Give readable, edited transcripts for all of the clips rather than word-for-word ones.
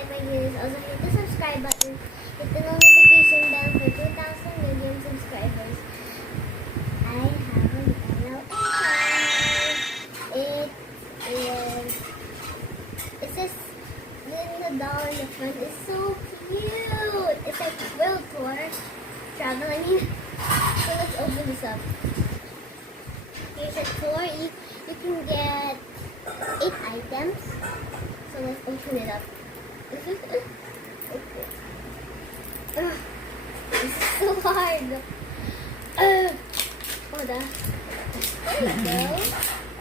like my videos, also hit the subscribe button, hit the notification bell for 2,000 million subscribers. I have an yellow account. It says $1 in the front. It's so cute. It's like world tour travel. I mean, so let's open this up. Here's a tour. You can get 8 items. So let's open it up. Okay. This is so hard. Hold on. There we go.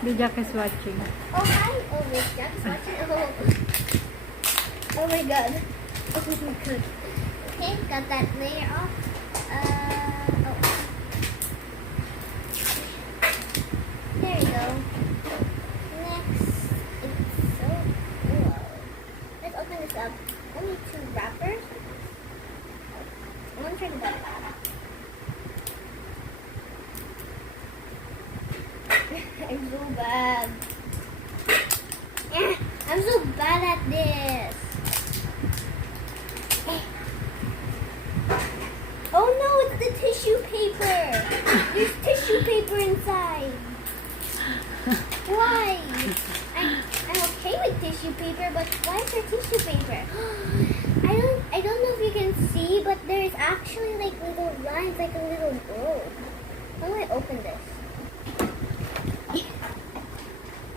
The Jack is watching. Oh, hi. Oh, wait, Jack is watching. Oh my god. Oh my god. Okay, got that layer off. There you go. Next, it's so cool. Let's open this up. Only 2 wrappers. I want to try the bottom. I'm so bad. I'm so bad at this. Oh no, it's the tissue paper. There's tissue paper inside. Why? I'm okay with tissue paper, but why is there tissue paper? I don't know if you can see, but there's actually like little lines, like a little roll. How do I open this?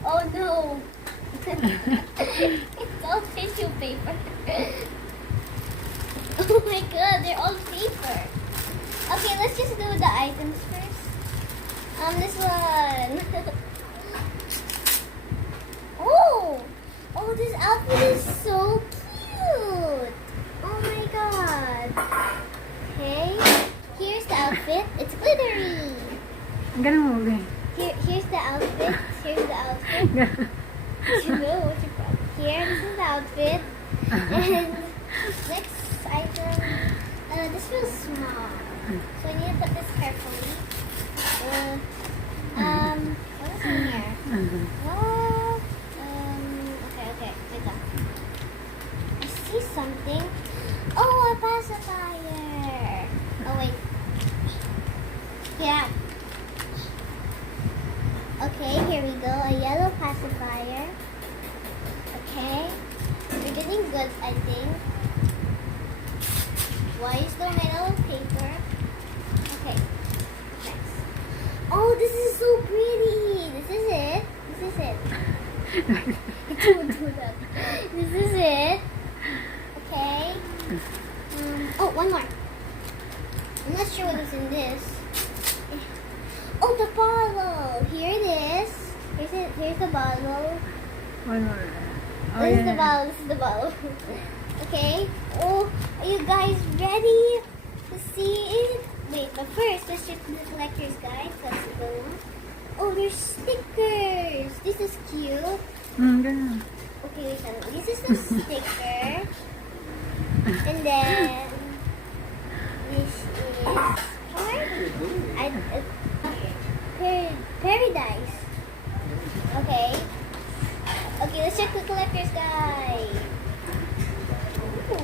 Oh no! It's all tissue paper. Oh my god, they're all paper. Okay, let's just do the items first. This one. Oh, this outfit is so cute. Oh my god. Okay, here's the outfit. It's glittery. Here's the outfit. Here's the outfit. You know what's your problem. Here, this is the outfit. And next item. This feels small. So I need to put this carefully. What is in here? What? Okay, wait up. I see something. Oh, a pacifier. Oh, wait. Yeah. Okay, here we go. A yellow pacifier. Okay. We're getting good, I think. Why is there metal paper? Okay. Next. Oh, this is so pretty. This is it. This is it. Don't do that. This is it. Okay. Oh, one more. I'm not sure what is in this. Oh, the bottle. Here it is. Here's the bottle. One more. This is the bottle. This is the bottle. Okay. Oh, are you guys ready to see it? Wait, but first, let's check the collector's guide. Let's go. Oh, there's stickers. This is cute. Okay, wait a minute. This is the sticker. And then this is Paradise. Okay. Okay, let's check the collector's guide. Ooh.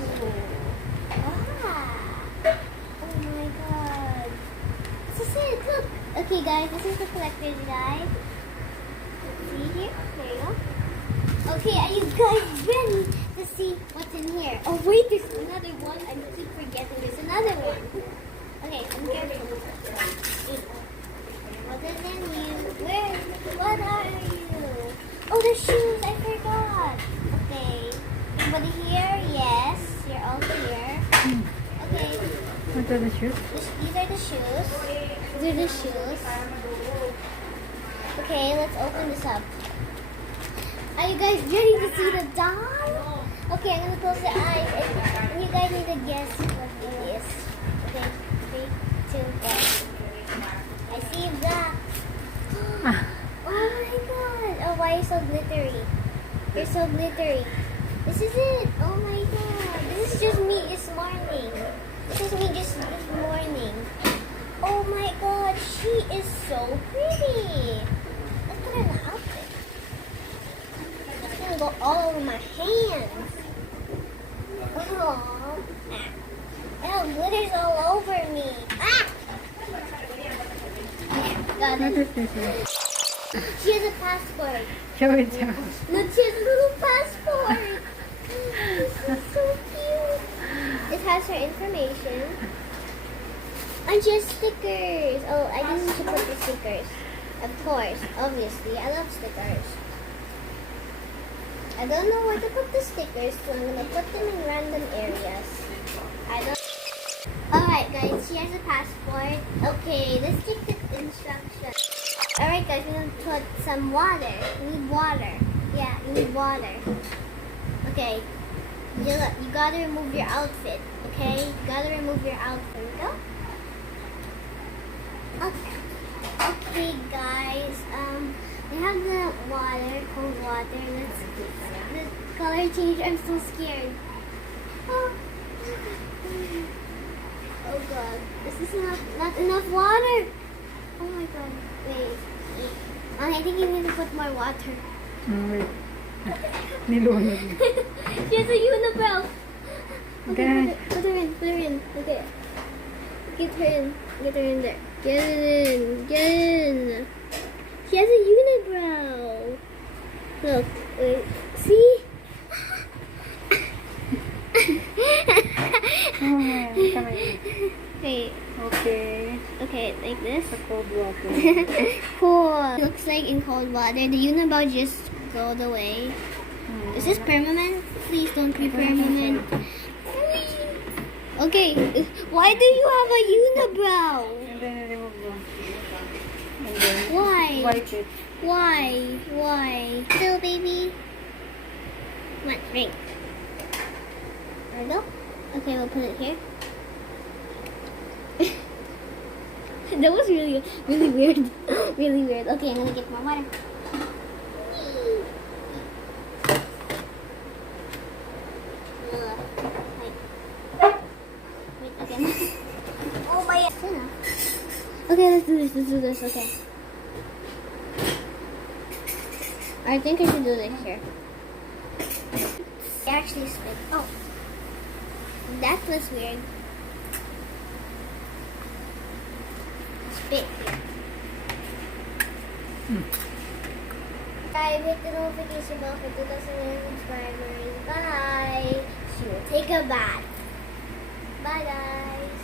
Oh my god. This is it. Look. Okay, guys, this is the collector's guide. See here? There you go. Okay, are you guys ready to see what's in here? Oh wait, there's another one. I keep forgetting there's another one. Okay, I'm careful. What is in you? What are you? Oh, the shoes. I forgot. Okay. Everybody here? Yes. You're all here. Okay. What are the shoes? These are the shoes. These are the shoes. Okay, let's open this up. Are you guys ready to see the doll? Okay, I'm gonna close the eyes and you guys need to guess what it is. Okay, 3, 2, 1. I see that. Oh my god. Oh, why are you so glittery? You're so glittery. This is it. Oh my god. This is just me this morning. This is me just this morning. Oh my god. She is so pretty. Let's put her in the outfit. It's gonna go all over my hands. Aww. Ew, glitter's all over me. Ah! Got What it. is this one? She has a passport. Show it to us. Look, she has a little passport. This is so cute. It has her information. And she has stickers. Oh, I didn't need to put the stickers. Of course, obviously, I love stickers. I don't know where to put the stickers, so I'm gonna put them in random areas. I don't. Alright guys, she has a passport. Okay, let's take the instructions. Alright guys, we're gonna put some water. We need water. Yeah, you need water. Okay. You gotta remove your outfit. Okay? You gotta remove your outfit. Go. Okay. Okay guys, we have the water, cold water. Let's the color change. I'm so scared. Oh. Oh god, this is not enough water. Oh my god, wait. I think you need to put more water. Wait. Nilunod. She has a unibrow. Okay. Put her in. Okay. Get her in there. Get in. She has a unibrow. Look, wait. See? Oh, come here. Wait. Okay. Okay, like this. The cold water. Cool. Looks like in cold water, the unibrow just go away. Is this permanent? Please don't be permanent. Okay, why do you have a unibrow? And then remove one. And then Why? wipe it. Why? Still, baby. Come on, ring. There we go. Okay, we'll put it here. That was really weird. Really weird. Okay, I'm gonna get more water. Wait again. Oh my god. Okay, let's do this. Okay. I think I should do this here. It actually spit. Oh. That was weird. Spit here. Hit the notification bell for 2,000 subscribers. Bye. She will take a bath. Bye guys.